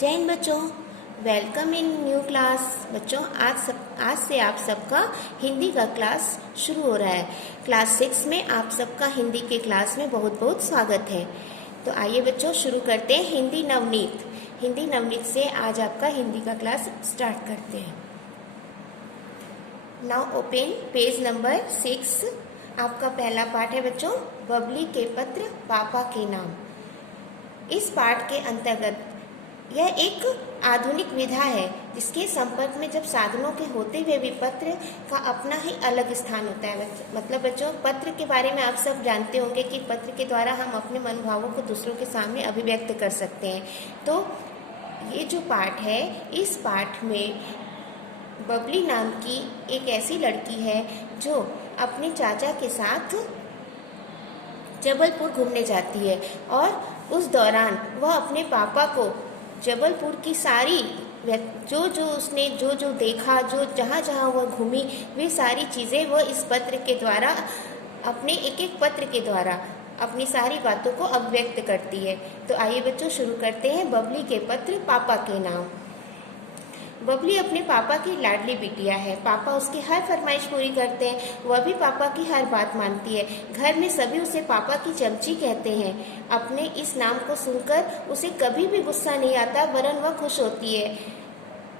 जय हिंद बच्चों, welcome in new class. बच्चों आज से आप सबका हिंदी का क्लास शुरू हो रहा है। क्लास 6 में आप सबका हिंदी के क्लास में बहुत बहुत स्वागत है। तो आइए बच्चों शुरू करते हैं हिंदी नवनीत। हिंदी नवनीत से आज आपका हिंदी का क्लास स्टार्ट करते हैं। Now open page number 6। आपका पहला पाठ है बच्चों, बबली के पत्र पापा के नाम। इस पाठ के अंतर्गत यह एक आधुनिक विधा है जिसके संपर्क में जब साधनों के होते हुए भी पत्र का अपना ही अलग स्थान होता है। मतलब बच्चों, पत्र के बारे में आप सब जानते होंगे कि पत्र के द्वारा हम अपने मनोभावों को दूसरों के सामने अभिव्यक्त कर सकते हैं। तो ये जो पाठ है, इस पाठ में बबली नाम की एक ऐसी लड़की है जो अपने चाचा के साथ जबलपुर घूमने जाती है और उस दौरान वह अपने पापा को जबलपुर की सारी उसने जो देखा, जो जहाँ वह घूमी, वे सारी चीज़ें वह इस पत्र के द्वारा, अपने एक एक पत्र के द्वारा अपनी सारी बातों को अभिव्यक्त करती है। तो आइए बच्चों शुरू करते हैं। बबली के पत्र पापा के नाम। बबली अपने पापा की लाडली बिटिया है। पापा उसकी हर फरमाइश पूरी करते हैं, वह भी पापा की हर बात मानती है। घर में सभी उसे पापा की चमची कहते हैं। अपने इस नाम को सुनकर उसे कभी भी गुस्सा नहीं आता, वरन वह खुश होती है।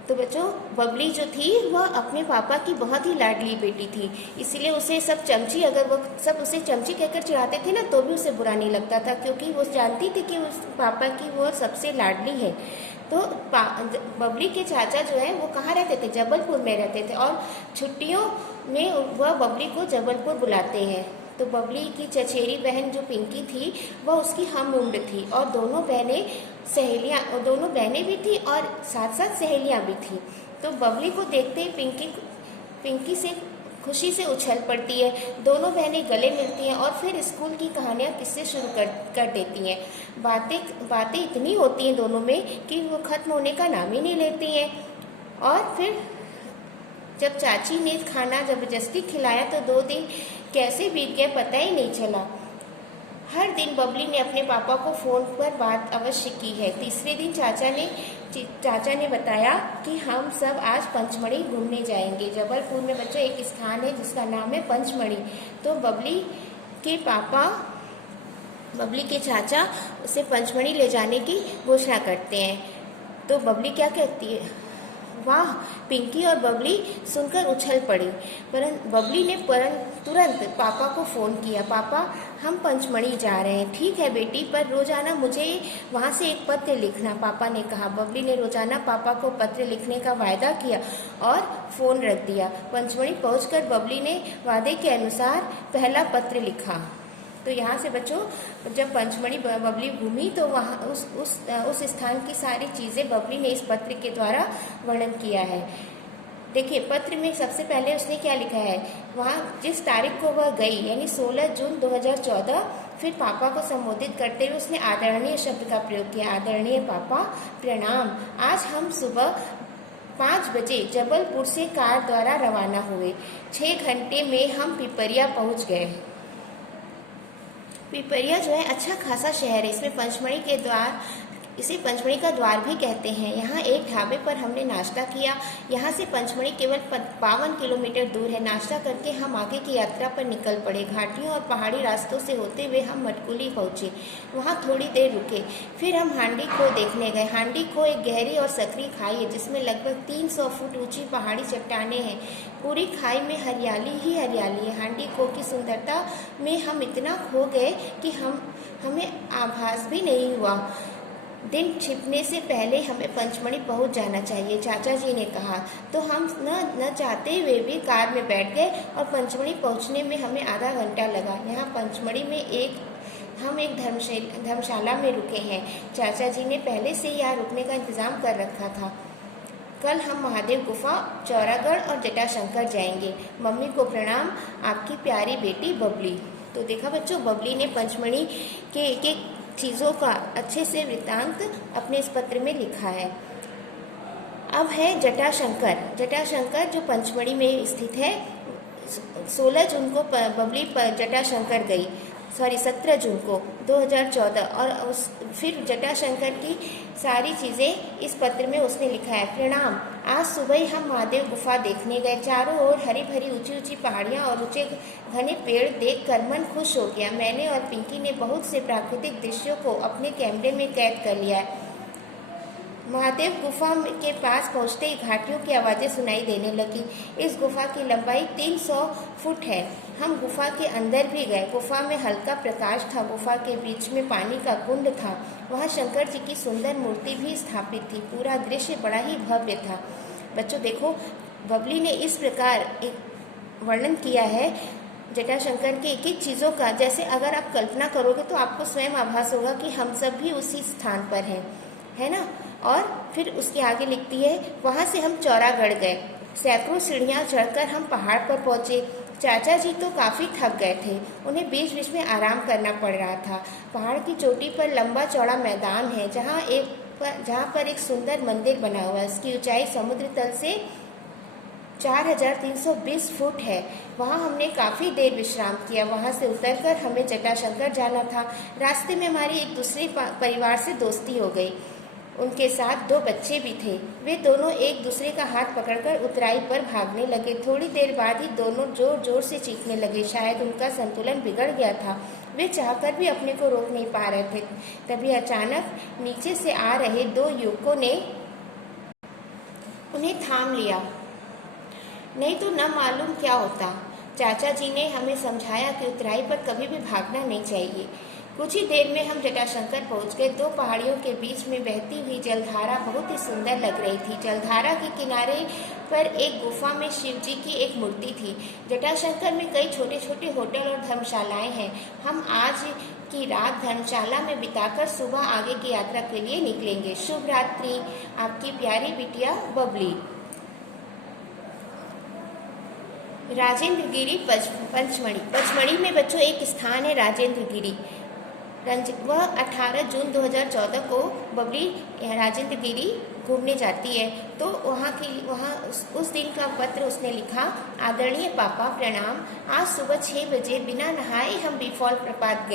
तो बच्चों, बबली जो थी वह अपने पापा की बहुत ही लाडली बेटी थी, इसलिए उसे सब चमची, अगर वो सब उसे चमची कहकर चिढ़ाते थे ना, तो भी उसे बुरा नहीं लगता था, क्योंकि वो जानती थी कि उस पापा की वो सबसे लाडली है। तो बबली के चाचा जो है वो कहाँ रहते थे? जबलपुर में रहते थे और छुट्टियों में वह बबली को जबलपुर बुलाते हैं। तो बबली की चचेरी बहन जो पिंकी थी वह उसकी हम उम्र थी और दोनों बहनें भी थी और साथ साथ सहेलियाँ भी थी। तो बबली को देखते ही पिंकी से खुशी से उछल पड़ती है। दोनों बहनें गले मिलती हैं और फिर स्कूल की कहानियाँ किस्से शुरू कर देती हैं। बातें इतनी होती हैं दोनों में कि वो खत्म होने का नाम ही नहीं लेती हैं। और फिर जब चाची ने खाना जबरदस्ती खिलाया तो 2 दिन कैसे बीत गए पता ही नहीं चला। हर दिन बबली ने अपने पापा को फ़ोन पर बात अवश्य की है। तीसरे दिन चाचा ने बताया कि हम सब आज पंचमढ़ी घूमने जाएंगे। जबलपुर में बच्चों एक स्थान है जिसका नाम है पंचमढ़ी। तो बबली के चाचा उसे पंचमढ़ी ले जाने की घोषणा करते हैं। तो बबली क्या कहती है? वाह! पिंकी और बबली सुनकर उछल पड़ी। बबली ने तुरंत पापा को फ़ोन किया। पापा, हम पंचमढ़ी जा रहे हैं। ठीक है बेटी, पर रोजाना मुझे वहाँ से एक पत्र लिखना, पापा ने कहा। बबली ने रोजाना पापा को पत्र लिखने का वायदा किया और फ़ोन रख दिया। पंचमढ़ी पहुंचकर बबली ने वादे के अनुसार पहला पत्र लिखा। तो यहाँ से बच्चों, जब पंचमढ़ी बबली घूमी तो वहाँ उस स्थान की सारी चीज़ें बबली ने इस पत्र के द्वारा वर्णन किया है। देखिए, पत्र में सबसे पहले उसने क्या लिखा है? वहाँ जिस तारीख को वह गई, यानी 16 जून 2014, फिर पापा को संबोधित करते हुए उसने आदरणीय शब्द का प्रयोग किया। आदरणीय पापा, प्रणाम। आज हम सुबह 5 बजे जबलपुर से कार द्वारा रवाना हुए। 6 घंटे में हम पिपरिया पहुँच गए। पिपरिया जो है अच्छा खासा शहर है। इसे पंचमढ़ी का द्वार भी कहते हैं। यहाँ एक ढाबे पर हमने नाश्ता किया। यहाँ से पंचमढ़ी केवल 52 किलोमीटर दूर है। नाश्ता करके हम आगे की यात्रा पर निकल पड़े। घाटियों और पहाड़ी रास्तों से होते हुए हम मटकुली पहुँचे। वहाँ थोड़ी देर रुके, फिर हम हांडी खो देखने गए। हांडी खो एक गहरी और सकरी खाई है जिसमें लगभग 300 फुट ऊंची पहाड़ी चट्टानें हैं। पूरी खाई में हरियाली ही हरियाली है। हांडी खो की सुंदरता में हम इतना खो गए कि हमें आभास भी नहीं हुआ। दिन छिपने से पहले हमें पंचमढ़ी पहुंच जाना चाहिए, चाचा जी ने कहा। तो हम न चाहते हुए भी कार में बैठ गए और पंचमढ़ी पहुंचने में हमें आधा घंटा लगा। यहाँ पंचमढ़ी में हम एक धर्मशाला में रुके हैं। चाचा जी ने पहले से ही यहाँ रुकने का इंतज़ाम कर रखा था। कल हम महादेव गुफा, चौरागढ़ और जटाशंकर जाएंगे। मम्मी को प्रणाम, आपकी प्यारी बेटी बबली। तो देखा बच्चों, बबली ने पंचमढ़ी के एक चीज़ों का अच्छे से वृत्तांत अपने इस पत्र में लिखा है। अब है जटाशंकर जो पंचमढ़ी में स्थित है। 16 जून को बबली जटाशंकर गई। 17 जून को 2014। और फिर जटाशंकर की सारी चीज़ें इस पत्र में उसने लिखा है। प्रणाम, आज सुबह ही हम महादेव गुफा देखने गए। चारों ओर हरी भरी ऊंची ऊंची पहाड़ियाँ और ऊंचे घने पेड़ देखकर मन खुश हो गया। मैंने और पिंकी ने बहुत से प्राकृतिक दृश्यों को अपने कैमरे में कैद कर लिया है। महादेव गुफा के पास पहुंचते ही घाटियों की आवाज़ें सुनाई देने लगी। इस गुफा की लंबाई 300 फुट है। हम गुफा के अंदर भी गए। गुफा में हल्का प्रकाश था। गुफा के बीच में पानी का कुंड था। वहाँ शंकर जी की सुंदर मूर्ति भी स्थापित थी। पूरा दृश्य बड़ा ही भव्य था। बच्चों देखो, बबली ने इस प्रकार एक वर्णन किया है जटाशंकर के एक एक चीज़ों का, जैसे अगर आप कल्पना करोगे तो आपको स्वयं आभास होगा कि हम सब भी उसी स्थान पर हैं, है ना। और फिर उसके आगे लिखती है, वहाँ से हम चौरागढ़ गए। सैकड़ों सीढ़ियाँ चढ़कर हम पहाड़ पर पहुँचे। चाचा जी तो काफ़ी थक गए थे। उन्हें बीच बीच में आराम करना पड़ रहा था। पहाड़ की चोटी पर लंबा चौड़ा मैदान है जहाँ पर एक सुंदर मंदिर बना हुआ है। इसकी ऊंचाई समुद्र तल से 4320 फुट है। वहाँ हमने काफ़ी देर विश्राम किया। वहाँ से उतरकर हमें जटाशंकर जाना था। रास्ते में हमारी एक दूसरे परिवार से दोस्ती हो गई। उनके साथ 2 बच्चे भी थे। वे दोनों एक दूसरे का हाथ पकड़कर उतराई पर भागने लगे। थोड़ी देर बाद ही दोनों जोर जोर से चीखने लगे। शायद उनका संतुलन बिगड़ गया था। वे चाहकर भी अपने को रोक नहीं पा रहे थे। तभी अचानक नीचे से आ रहे 2 युवकों ने उन्हें थाम लिया, नहीं तो न मालूम क्या होता। चाचा जी ने हमें समझाया कि उतराई पर कभी भी भागना नहीं चाहिए। कुछ ही देर में हम जटाशंकर पहुंच गए। 2 पहाड़ियों के बीच में बहती हुई जलधारा बहुत ही सुंदर लग रही थी। जलधारा के किनारे पर एक गुफा में शिव जी की एक मूर्ति थी। जटाशंकर में कई छोटे छोटे होटल और धर्मशालाएं हैं। हम आज की रात धर्मशाला में बिताकर सुबह आगे की यात्रा के लिए निकलेंगे। शुभ रात्रि, आपकी प्यारी बिटिया बबली। राजेंद्र गिरी पंचमढ़ी। पंचमढ़ी में बच्चों एक स्थान है राजेंद्र गिरी। वह 18 जून 2014 को बबली राजेंद्र गिरी घूमने जाती है। तो वहाँ उस दिन का पत्र उसने लिखा, आदरणीय पापा प्रणाम। आज सुबह 6 बजे बिना नहाए हम बीफॉल प्रपात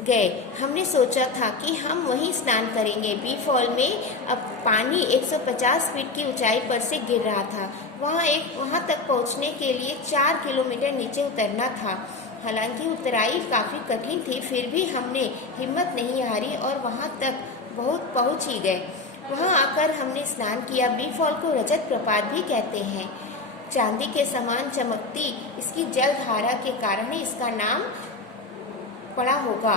गए। हमने सोचा था कि हम वहीं स्नान करेंगे। बीफॉल में अब पानी 150 फीट की ऊंचाई पर से गिर रहा था। वहाँ तक पहुँचने के लिए 4 किलोमीटर नीचे उतरना था। हालांकि उतराई काफ़ी कठिन थी, फिर भी हमने हिम्मत नहीं हारी और वहाँ तक बहुत पहुँच ही गए। वहाँ आकर हमने स्नान किया। बीफॉल को रजत प्रपात भी कहते हैं। चांदी के समान चमकती इसकी जलधारा के कारण ही इसका नाम पड़ा होगा।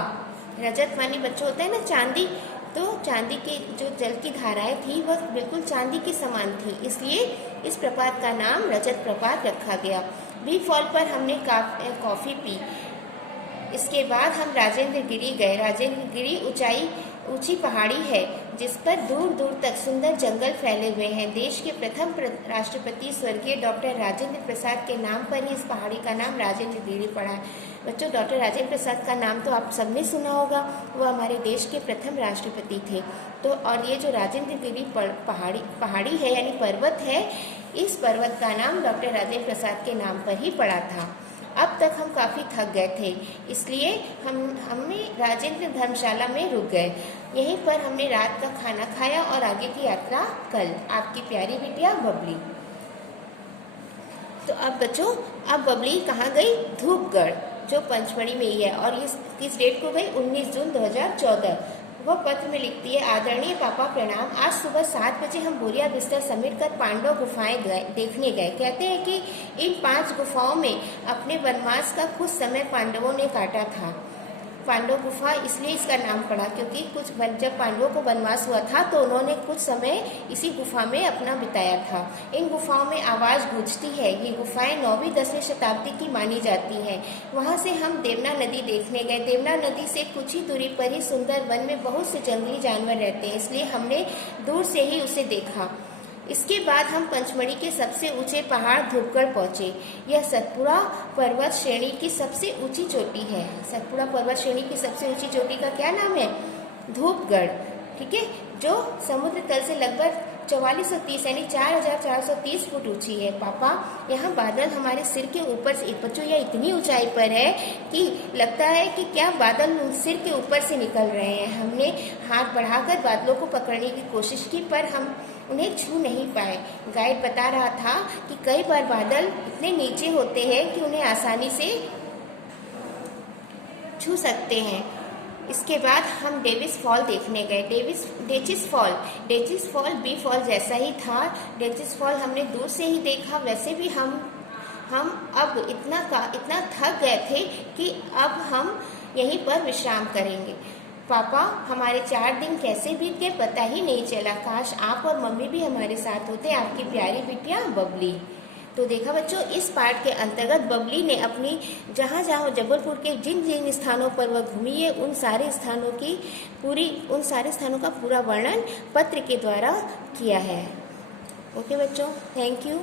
रजत मानी बच्चों होता है ना चांदी, तो चांदी की जो जल की धाराएं थी वह बिल्कुल चांदी के समान थी, इसलिए इस प्रपात का नाम रजत प्रपात रखा गया। बीफॉल पर हमने कॉफ़ी पी। इसके बाद हम राजेंद्र गिरी गए। राजेंद्र गिरी ऊंची पहाड़ी है जिस पर दूर दूर तक सुंदर जंगल फैले हुए हैं। देश के प्रथम राष्ट्रपति स्वर्गीय डॉक्टर राजेंद्र प्रसाद के नाम पर ही इस पहाड़ी का नाम राजेंद्र गिरी पड़ा है। बच्चों, डॉक्टर राजेंद्र प्रसाद का नाम तो आप सबने सुना होगा। वो हमारे देश के प्रथम राष्ट्रपति थे। तो और ये जो राजेंद्र गिरी पहाड़ी है यानी पर्वत है, इस पर्वत का नाम डॉक्टर राजेंद्र प्रसाद के नाम पर ही पड़ा था। अब तक हम काफ़ी थक गए थे, इसलिए हमने राजेंद्र धर्मशाला में रुक गए। यहीं पर हमने रात का खाना खाया और आगे की यात्रा कल। आपकी प्यारी बिटिया बबली। तो अब बच्चों, अब बबली कहाँ गई? धूपगढ़, जो पंचमढ़ी में ही है। और किस डेट को गई? 19 जून 2014। वह पत्र में लिखती है, आदरणीय पापा प्रणाम। आज सुबह 7 बजे हम बोरिया बिस्तर समेट कर पांडव गुफाएं देखने गए। कहते हैं कि इन 5 गुफाओं में अपने वनवास का कुछ समय पांडवों ने काटा था। पांडव गुफा इसलिए इसका नाम पड़ा क्योंकि जब पांडवों को वनवास हुआ था तो उन्होंने कुछ समय इसी गुफा में अपना बिताया था। इन गुफाओं में आवाज़ गूंजती है। ये गुफाएं 9वीं 10वीं शताब्दी की मानी जाती हैं। वहाँ से हम देवना नदी देखने गए। देवना नदी से कुछ ही दूरी पर ही सुंदर वन में बहुत से जंगली जानवर रहते हैं, इसलिए हमने दूर से ही उसे देखा। इसके बाद हम पंचमढ़ी के सबसे ऊंचे पहाड़ धूपगढ़ पहुंचे। यह सतपुड़ा पर्वत श्रेणी की सबसे ऊंची चोटी है। सतपुड़ा पर्वत श्रेणी की सबसे ऊंची चोटी का क्या नाम है? धूपगढ़। ठीक है, जो समुद्र तल से लगभग 4430 यानी 4430 फुट ऊंची है। पापा, यहाँ बादल हमारे सिर के ऊपर से, बच्चों यह इतनी ऊंचाई पर है कि लगता है कि क्या बादल सिर के ऊपर से निकल रहे हैं। हमने हाथ बढ़ाकर बादलों को पकड़ने की कोशिश की पर हम उन्हें छू नहीं पाए। गाइड बता रहा था कि कई बार बादल इतने नीचे होते हैं कि उन्हें आसानी से छू सकते हैं। इसके बाद हम डेविस फॉल देखने गए। डेचिस फॉल बी फॉल जैसा ही था। डेचिस फॉल हमने दूर से ही देखा। वैसे भी हम अब इतना थक गए थे कि अब हम यहीं पर विश्राम करेंगे। पापा, हमारे 4 दिन कैसे बीत गए पता ही नहीं चला। काश आप और मम्मी भी हमारे साथ होते। आपकी प्यारी बिटिया बबली। तो देखा बच्चों, इस पार्ट के अंतर्गत बबली ने अपनी जहाँ जबलपुर के जिन स्थानों पर वह घूमी है उन सारे स्थानों का पूरा वर्णन पत्र के द्वारा किया है। ओके बच्चों, थैंक यू।